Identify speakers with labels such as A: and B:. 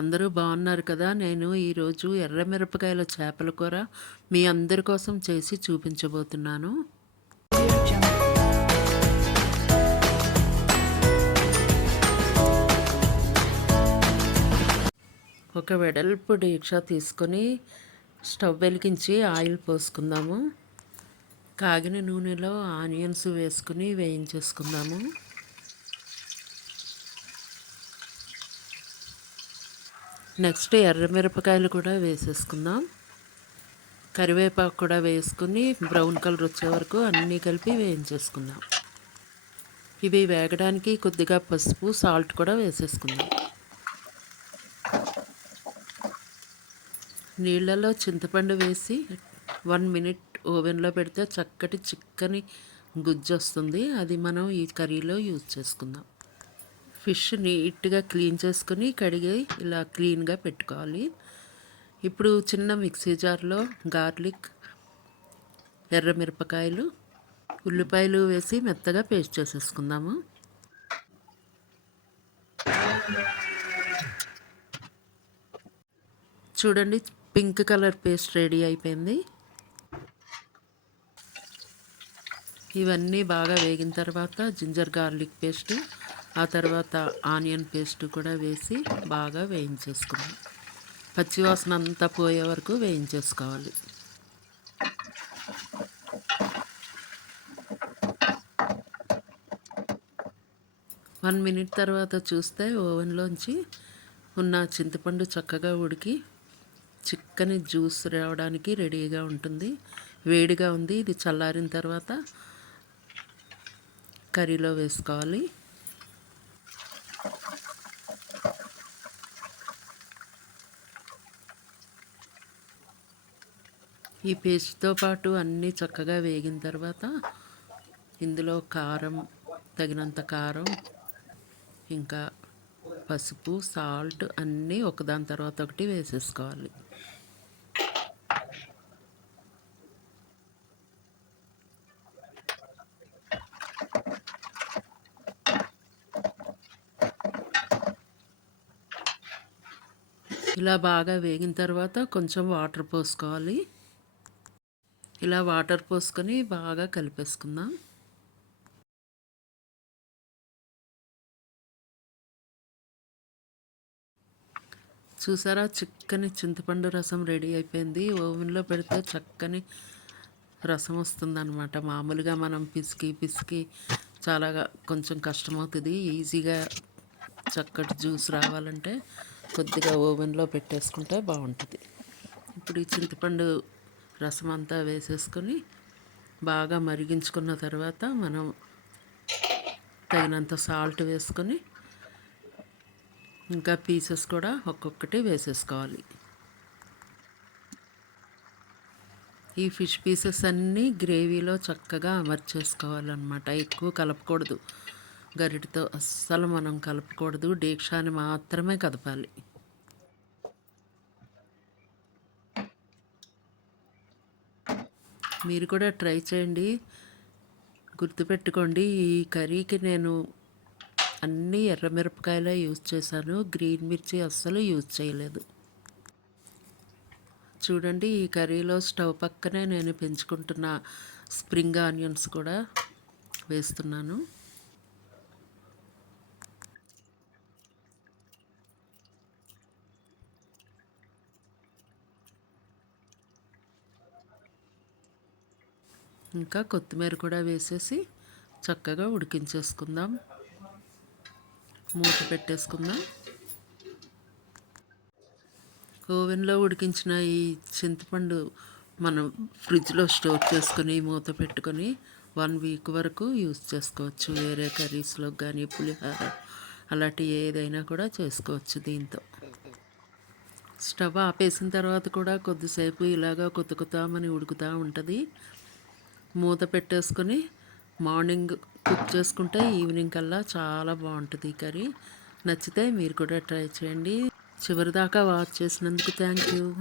A: అందరూ బాగున్నారు కదా. నేను ఈరోజు ఎర్రమిరపకాయల చేపల కూర మీ అందరి కోసం చేసి చూపించబోతున్నాను. ఒక వెడల్పు డీక్ష తీసుకొని స్టవ్ వెలిగించి ఆయిల్ పోసుకుందాము. కాగిన నూనెలో ఆనియన్స్ వేసుకుని వేయించేసుకుందాము. నెక్స్ట్ ఎర్రమిరపకాయలు కూడా వేసేసుకుందాం. కరివేపాకు కూడా వేసుకుని బ్రౌన్ కలర్ వచ్చే వరకు అన్నీ కలిపి వేయించేసుకుందాం. ఇవి వేగడానికి కొద్దిగా పసుపు సాల్ట్ కూడా వేసేసుకుందాం. నీళ్ళలో చింతపండు వేసి వన్ మినిట్ ఓవెన్లో పెడితే చక్కటి చిక్కని గుజ్జు వస్తుంది అది మనం ఈ కర్రీలో యూజ్ చేసుకుందాం. ఫిష్ నీట్గా క్లీన్ చేసుకుని కడిగి ఇలా క్లీన్గా పెట్టుకోవాలి. ఇప్పుడు చిన్న మిక్సీ జార్లో గార్లిక్ ఎర్రమిరపకాయలు ఉల్లిపాయలు వేసి మెత్తగా పేస్ట్ చేసేసుకుందాము. చూడండి పింక్ కలర్ పేస్ట్ రెడీ అయిపోయింది. ఇవన్నీ బాగా వేగిన తర్వాత జింజర్ గార్లిక్ పేస్ట్ ఆ తర్వాత ఆనియన్ పేస్ట్ కూడా వేసి బాగా వేయించేసుకున్నాం పచ్చివాసన అంతా పోయే వరకు వేయించేసుకోవాలి. వన్ మినిట్ తర్వాత చూస్తే ఓవెన్లోంచి ఉన్న చింతపండు చక్కగా ఉడికి చిక్కని జ్యూస్ రావడానికి రెడీగా ఉంటుంది. వేడిగా ఉంది. ఇది చల్లారిన తర్వాత కర్రీలో వేసుకోవాలి. ఈ పేస్ట్తో పాటు అన్నీ చక్కగా వేగిన తర్వాత ఇందులో కారం తగినంత కారం ఇంకా పసుపు సాల్ట్ అన్నీ ఒకదాని తర్వాత ఒకటి వేసేసుకోవాలి. ఇలా బాగా వేగిన తర్వాత కొంచెం వాటర్ పోసుకోవాలి. ఇలా వాటర్ పోసుకొని బాగా కలిపేసుకుందాం. చూసారా? చిక్కని చింతపండు రసం రెడీ అయిపోయింది. ఓవెన్లో పెడితే చక్కని రసం వస్తుందన్నమాట. మామూలుగా మనం పిసికి పిసికి చాలా కొంచెం కష్టమవుతుంది. ఈజీగా చక్కటి జ్యూస్ రావాలంటే కొద్దిగా ఓవెన్లో పెట్టేసుకుంటే బాగుంటుంది. ఇప్పుడు ఈ చింతపండు రసం అంతా వేసేసుకొని బాగా మరిగించుకున్న తర్వాత మనం తగినంత సాల్ట్ వేసుకొని ఇంకా పీసెస్ కూడా ఒక్కొక్కటి వేసేసుకోవాలి. ఈ ఫిష్ పీసెస్ అన్నీ గ్రేవీలో చక్కగా అమర్చేసుకోవాలన్నమాట. ఎక్కువ కలపకూడదు. గరిటతో అస్సలు మనం కలపకూడదు. డీక్షాని మాత్రమే కదపాలి. మీరు కూడా ట్రై చేయండి. గుర్తుపెట్టుకోండి ఈ కర్రీకి నేను అన్నీ ఎర్రమిరపకాయలే యూజ్ చేశాను. గ్రీన్ మిర్చి అస్సలు యూజ్ చేయలేదు. చూడండి ఈ కర్రీలో స్టవ్ పక్కనే నేను పెంచుకుంటున్న స్ప్రింగ్ ఆనియన్స్ కూడా వేస్తున్నాను. ఇంకా కొత్తిమీర కూడా వేసేసి చక్కగా ఉడికించేసుకుందాం. మూత పెట్టేసుకుందాం. ఓవెన్లో ఉడికించిన ఈ చింతపండు మనం ఫ్రిడ్జ్లో స్టోర్ చేసుకొని మూత పెట్టుకొని వన్ వీక్ వరకు యూస్ చేసుకోవచ్చు. వేరే కర్రీస్లో కానీ పులిహార అలాంటి ఏదైనా కూడా చేసుకోవచ్చు దీంతో. స్టవ్ ఆపేసిన తర్వాత కూడా కొద్దిసేపు ఇలాగా కొత్తుకుతామని ఉడుకుతూ ఉంటుంది. మూత పెట్టేసుకొని మార్నింగ్ కుక్ చేసుకుంటే ఈవినింగ్ కల్లా చాలా బాగుంటుంది ఈ కర్రీ. నచ్చితే మీరు కూడా ట్రై చేయండి. చివరిదాకా వాచ్ చేసినందుకు థ్యాంక్ యూ.